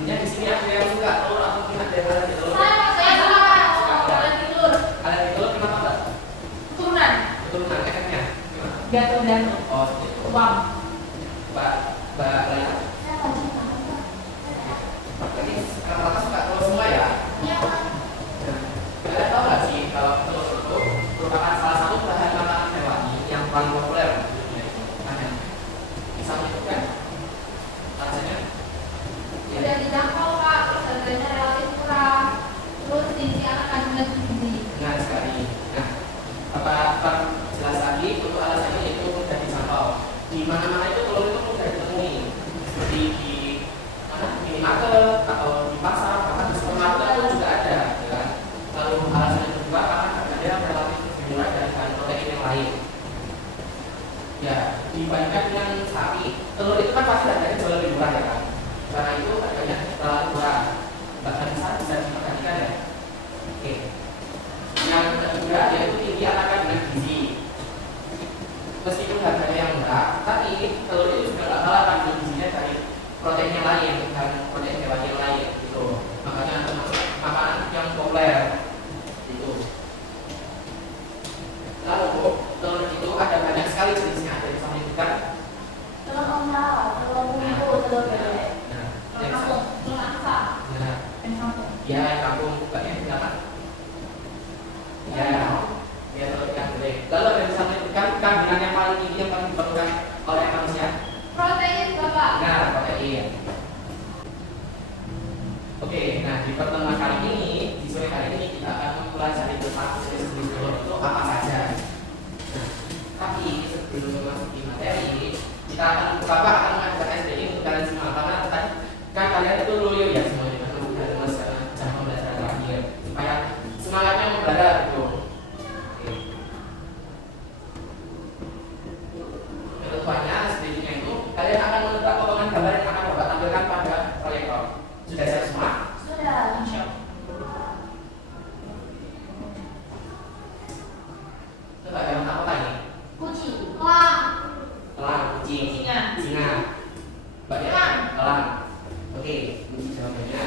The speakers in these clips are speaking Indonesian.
Ini di sini ada yang suka telur atau tidak ada alergi telur? Saya suka alergi telur. Alergi telur kenapa Mbak? Keturunan. Keturunan efeknya gimana? Gatal-gatal. Oh gitu. Uang. Mbak Laila. Jadi rata-rata suka telur semua ya? Iya. Kalian tahu nggak sih kalau telur itu merupakan salah satu bahan makanan hewani yang paling populer di dunia ini? Ada bisa menyebutkan rasanya? Sudah dijangkau Pak, terus harganya relatif murah. Terus tinggi anak kandungan tinggi. Benar sekali. Nah, apa jelas lagi untuk alasannya itu mudah dijangkau. Di mana-mana itu telur itu mudah ditemui, seperti di mana minimarket atau di pasar, bahkan di supermarket itu juga ada. Ya kan? Lalu alasan yang kedua karena harganya relatif lebih murah dari bahan protein yang lain. Ya, dibandingkan dengan sapi, telur itu kan pasti harganya jauh lebih murah ya kan? Karena itu harganya relatif murah. Bahkan bisa diperhatikan ya. Oke. Yang kedua yaitu tinggi akan kandungan gizi. Meskipun harganya yang murah, tapi telur itu juga nggak kalah kandungan gizinya dari protein yang lain dan protein hewani yang lain gitu. Makanya termasuk makanan yang populer itu. Lalu telur itu ada banyak sekali jenisnya. Ada bisa menyebutkan Telur ombak, telur bumbu, telur bebek. Telur kampung, telur angsa. Dan kampung. ya yang kampung bukanya silakan. Ya, ya telur ikan gulai. Lalu ada bisa menyebutkan kandungan yang paling tinggi yang paling diperlukan oleh manusia? Protein Bapak. Nah, protein. Oke, nah di pertemuan kali ini, di sore hari ini kita akan mempelajari tentang jenis-jenis telur itu apa saja. Nah, tapi sebelum memasuki materi, kita akan akan mengajarkan SDI untuk kalian semua karena tadi kan kalian itu loyo ya semuanya karena sudah lemas karena jam pembelajaran terakhir supaya semangatnya membara gitu. Oke. Ketentuannya SDI-nya itu kalian akan menetap potongan gambar yang akan Bapak tampilkan pada proyektor. Sudah siap semua? Sudah. Coba yang apa ini? Kucing. Elang. Elang, kucing, Singa. singa. Banyak Elang. elang. Oke, jawabannya.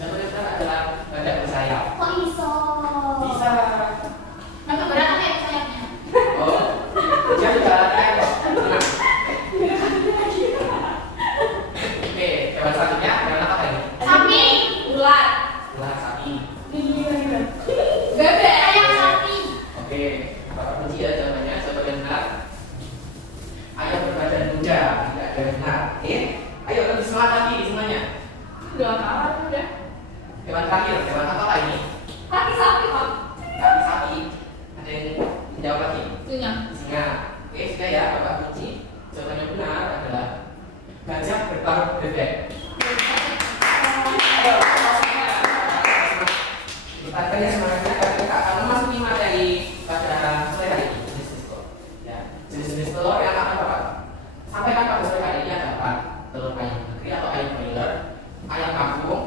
Yang benar adalah badak bersayap. Kok iso? Bisa. Agak berat kan ya sayapnya? Oh, jadi jalannya. Oke, hewan selanjutnya hewan apa ini? Sapi. Ular. Ular sapi. Bebek. Ayam sapi. Oke, Bapak kunci ya jawabannya. Jawaban benar. Ayam berbadan muda, tidak ada benar. Oke, ayo lebih semangat lagi semuanya. Udah kalah udah. Hewan terakhir, hewan apa ini? Kaki sapi Pak. Kaki sapi. Ada yang jawab lagi? Singa. Singa. Oke, sudah ya Bapak kunci. Jawaban yang benar adalah gajah berparuh bebek. Ayo, kita tanya semangatnya karena kita akan memasuki materi pada sore hari ini. Jenis-jenis telur. Ya, jenis-jenis telur yang akan Bapak sampaikan pada sore hari ini adalah telur ayam negeri atau ayam broiler, ayam kampung,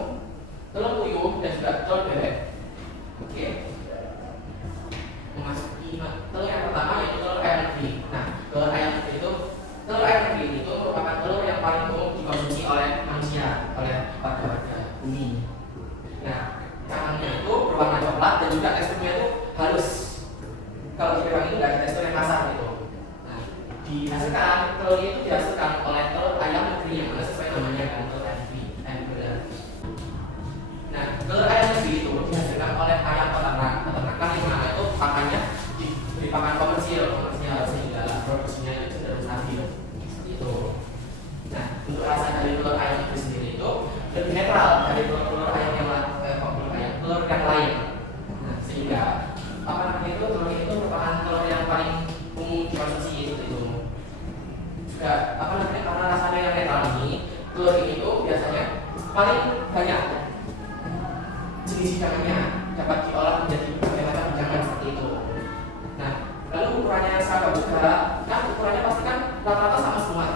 telur puyuh dan juga telur bebek. Oke. Memasuki telur yang pertama yaitu telur ayam negeri. Nah, telur ayam negeri itu merupakan telur yang paling umum dikonsumsi oleh manusia, oleh warga bumi. Nah, cangkangnya itu berwarna coklat dan juga teksturnya itu halus. Kalau di Jepang itu nggak ada tekstur yang kasar gitu. Nah, dihasilkan telur itu dihasilkan oleh telur ayam negeri yang mana sesuai namanya kan telur ayam negeri, ayam broiler. Nah, telur ayam negeri itu dihasilkan oleh ayam peternakan yang mana itu pakannya diberi pakan komersial sehingga produksinya itu cenderung stabil. Seperti itu. Nah, untuk rasa dari telur ayam negeri sendiri itu lebih netral dari telur ayam yang telur yang lain. Nah, sehingga apa namanya itu telur itu merupakan telur yang paling umum dikonsumsi itu. Juga apa namanya karena rasanya yang netral ini, telur ini itu biasanya paling banyak jenis hidangannya dapat diolah menjadi berbagai macam hidangan seperti itu. Nah, lalu ukurannya sama juga, kan ukurannya pasti kan rata-rata sama semua.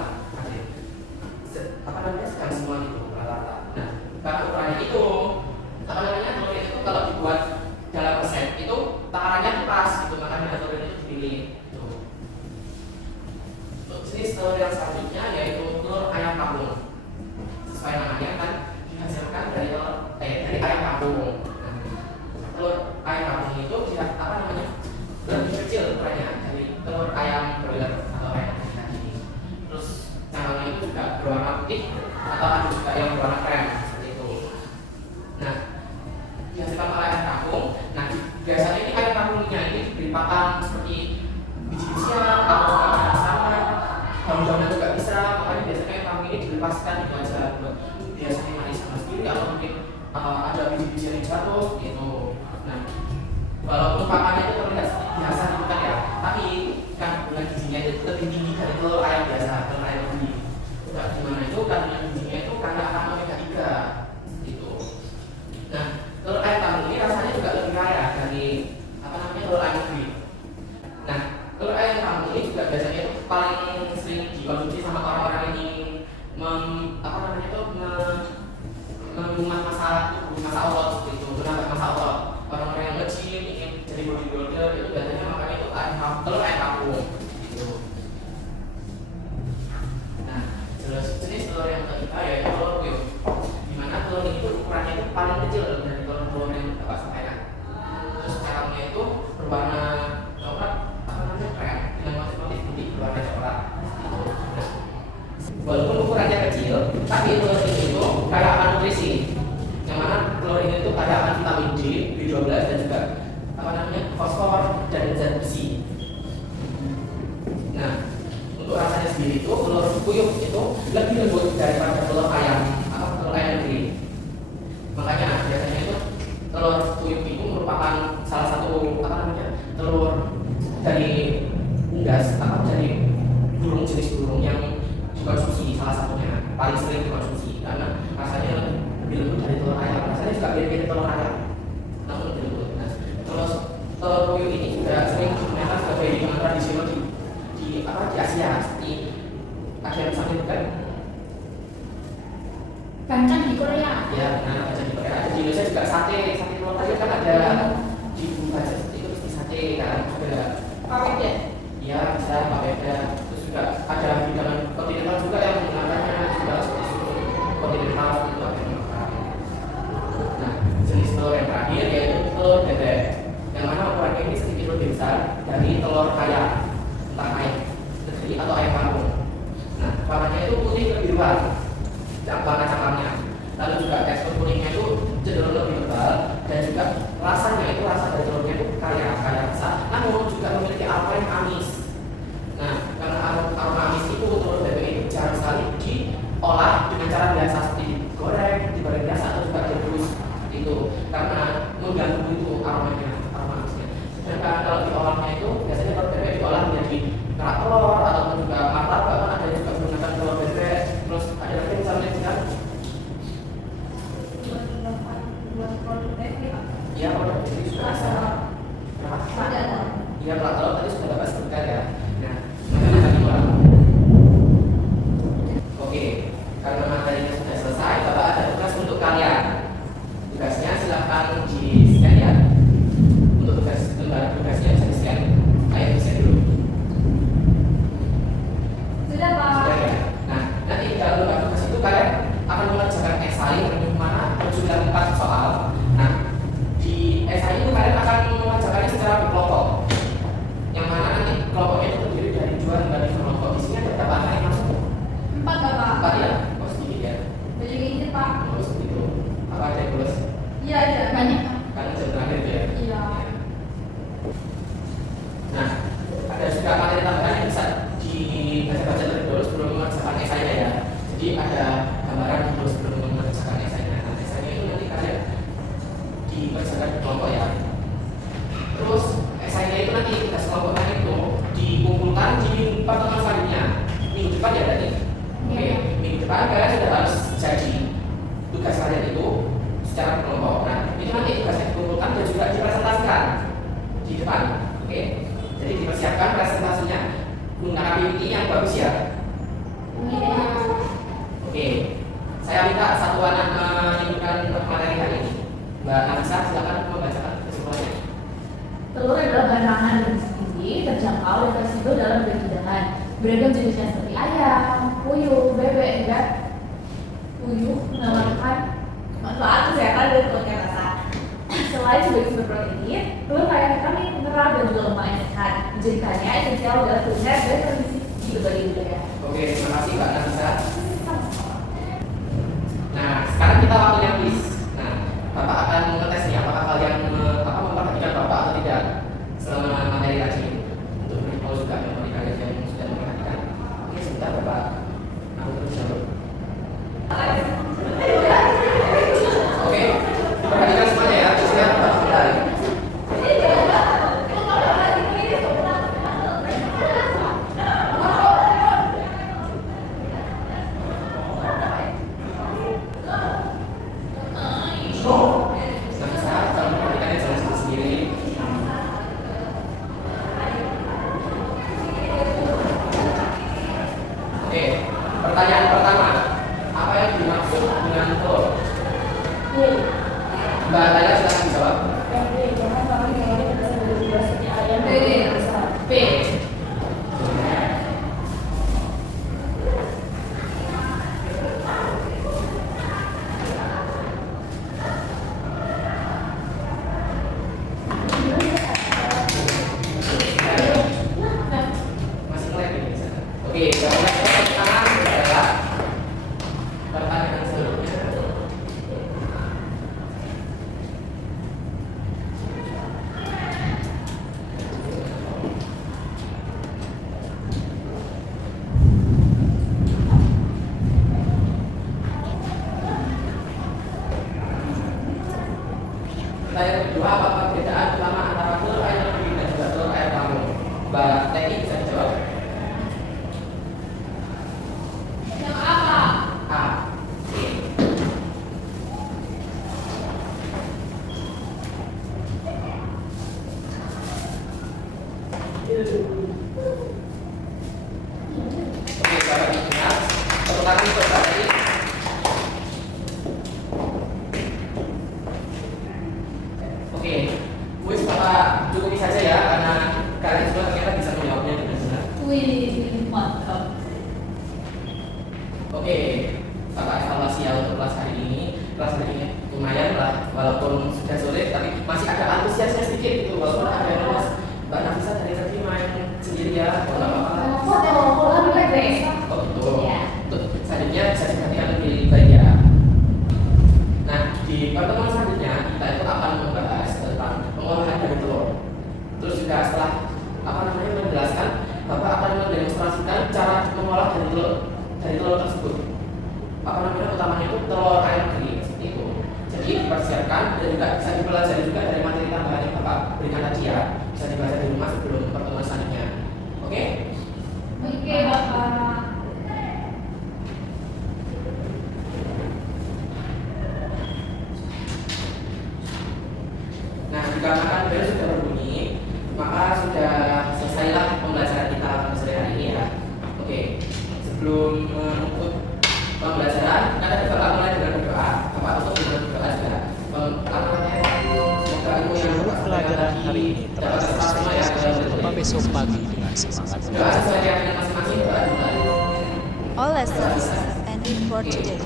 Apa namanya sedang semua itu rata-rata. Nah, karena ukurannya itu apa namanya telur itu kalau dibuat dalam resep itu takarannya pas gitu, makanya telur itu dipilih gitu. Untuk jenis telur yang selanjutnya yaitu telur ayam kampung. Sesuai namanya kan 100 gitu. Nah, walaupun pakannya itu terlihat biasa gitu kan ya, tapi kandungan gizinya itu lebih tinggi dari telur ayam biasa, telur ayam buli. Nah, gimana itu kandungan gizinya itu karena akan omega 3 gitu. Nah, telur ayam kampung ini rasanya juga lebih kaya dari apa namanya telur ayam negeri. Nah, telur ayam kampung ini juga biasanya itu paling sering dikonsumsi sama orang-orang yang ingin apa namanya itu mengumat masa otot gitu, menambah masa otot. Orang-orang yang kecil ingin jadi bodybuilder itu biasanya makannya itu telur ayam kampung gitu. Nah, jenis telur yang ketiga yaitu telur puyuh, dimana telur itu ukurannya itu paling kecil dari telur-telur yang dapat sampaikan. Terus sarangnya itu berwarna coklat, apa namanya krem dengan motif-motif putih berwarna coklat. Nah, walaupun ukurannya kecil, tapi telur itu kaya akan nutrisi. Yang mana telur ini itu kaya akan vitamin D, B12 dan juga apa namanya fosfor dan zat besi. Nah, untuk rasanya sendiri itu telur puyuh itu lebih lembut daripada telur ayam atau telur ayam negeri. Makanya biasanya itu telur puyuh itu merupakan salah satu apa namanya telur dari unggas atau dari burung jenis burung yang dikonsumsi, salah satunya paling sering dikonsumsi karena rasanya lebih lembut dari telur ayam. Rasanya juga mirip telur ayam, namun lebih lembut. Nah, terus telur puyuh ini juga sering digunakan sebagai hidangan tradisional di Asia, seperti Asia misalnya bukan? Kancang di Korea. Ya, nah kancang di Korea. Di Indonesia juga sate telur tadi kan ada di bumbu baca seperti itu di sate kan juga. Papeda. Iya, bisa papeda. Terus juga ada hidangan kontinental juga yang menggunakannya juga seperti susu kontinental itu ada yang makan. Nah, jenis telur yang terakhir yaitu telur bebek, yang mana ukurannya ini sedikit lebih besar dari telur ayam, entah ayam negeri atau ayam kampung. Nah, warnanya itu putih kebiruan, warna cangkangnya. Lalu juga tekstur kuningnya itu cenderung lebih tebal dan juga rasanya itu rasa dari telurnya itu kaya rasa, namun juga memiliki aroma yang amis. Nah, karena aroma amis itu telur bebek itu jarang sekali diolah dengan cara biasa seperti digoreng biasa atau juga direbus itu karena mengganggu itu aroma amisnya. Sedangkan kalau diolahnya itu biasanya telur bebek diolah menjadi kerak telur ataupun juga martabak, bahkan ada juga menggunakan telur bebek. Terus ada lagi misalnya juga ya produk jadi sudah bisa iya kerak telur tadi sudah dapat sebutkan ya. Nah, macam-macam dua. Oke, karena materinya sudah selesai, Bapak ada tugas untuk kalian. Tugasnya silahkan di-scan ya. Untuk tugasnya bisa di-scan. Ayo di-scan dulu. Sudah, Pak. Sudah ya. Nah, nanti di dalam tugas itu kalian akan mengerjakan esai yang mana berjumlah 4 soal. Nah, di esai itu kalian akan mengerjakannya secara berkelompok. Yang mana nanti kelompoknya itu terdiri dari 2 hingga 5 kelompok. Di sini ada berapa anak yang masuk? 4, Bapak. 4 ya? Oh sedikit ya? Baju ini, Pak. Oh segitu. Apa ada yang lulus? Iya, ada. Banyak, Pak. Karena jam terakhir itu ya? Iya. Nah, ada juga materi tambahan yang bisa dibaca-baca terlebih dahulu sebelum mengerjakan esainya ya. Jadi ada gambaran dulu sebelum mengerjakan esainya. Nah, esainya itu nanti kalian dikerjakan di kelompok ya. Terus esainya itu nanti tugas kelompoknya itu dikumpulkan di pertemuan selanjutnya minggu depan ya tadi. Oke, minggu depan kalian sudah harus jadi tugas kalian itu secara kelompok. Nah, itu nanti tugasnya dikumpulkan dan juga dipresentasikan di depan. Oke, jadi dipersiapkan presentasinya menggunakan PPT yang bagus ya. Oke, saya minta satu anak menyebutkan materi hari ini. Mbak Nafisa, silakan membacakan kesimpulannya. Telur adalah bahan makanan yang tinggi, terjangkau, dan fleksibel dalam berhidangan. Beragam jenisnya seperti ayam, puyuh, bebek, dan puyuh menawarkan manfaat kesehatan dan kelenturan rasa. Selain sebagai sumber protein, telur kaya vitamin, mineral, dan juga lemak yang sehat. Menjadikannya esensial dalam kuliner dan tradisi di berbagai budaya. Oke, terima kasih Mbak Nafisa. Nah, sekarang kita waktunya quiz. Nah, Bapak akan mengetes nih apakah kalian memperhatikan Bapak atau tidak selama materi tadi. Untuk beritahu juga memori kalian yang sudah memperhatikan. Oke, sebentar Bapak. Aku terus jawab. Oke, perhatikan semuanya ya. telur. Iya. Mbak Laila silahkan jawab. Karena kami mengalami kekerasan berjiwa seperti ayam dan besar. B. Masih melek ini di sana. Oke, jawaban pertama adalah pertanyaan selanjutnya. Pertanyaan kedua, apa perbedaan utama antara telur ayam negeri dan juga telur ayam kampung? Mbak Teki bisa dijawab. Yang apa? A. Oke, jawaban yang benar. Tepuk tangan untuk Mbak Teki. Oke, wis Bapak cukupi saja ya karena kalian semua ternyata bisa menjawabnya dengan benar. Wih, mantap. Oke, Bapak evaluasi ya untuk kelas hari ini. Kelas hari ini lumayan lah, walaupun sudah sore, tapi masih ada antusiasnya sedikit gitu. Walaupun ada yang lemas, Mbak Nafisa dari tadi main sendiri ya, kalau nggak apa-apa. Foto, kalau lebih baik. Oh betul. Iya. Untuk selanjutnya bisa diperhatikan lebih baik ya. Nah, di pertemuan selanjutnya kita itu akan membahas tentang pengolahan dari telur. Terus juga setelah menjelaskan, Bapak akan mendemonstrasikan cara mengolah dari telur tersebut. Utamanya itu telur ayam negeri seperti itu. Jadi dipersiapkan dan juga bisa dipelajari juga dari materi tambahan yang Bapak berikan tadi ya. Bisa dibaca di rumah sebelum pertemuan selanjutnya. Oke? Oke, Bapak. Nah, dikarenakan bel sudah berbunyi, maka sudah selesailah pembelajaran kita pada sore hari ini ya. Oke, sebelum menutup pembelajaran, kita juga mulai dengan berdoa. Bapak tutup dengan berdoa juga. Semoga ilmu yang Seluruh pelajaran hari ini telah selesai. Sampai jumpa besok pagi dengan semangat. doa sesuai dengan masing-masing doa dimulai. All lessons have ended for today.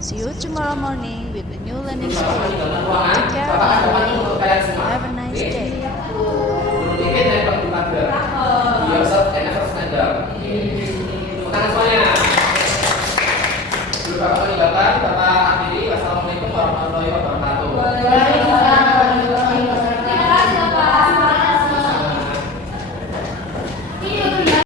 See you tomorrow morning with a new learning Sama-sama di spirit. dalam ruangan, Take care Bapak akan and teman untuk kalian semua. have a nice Oke? day.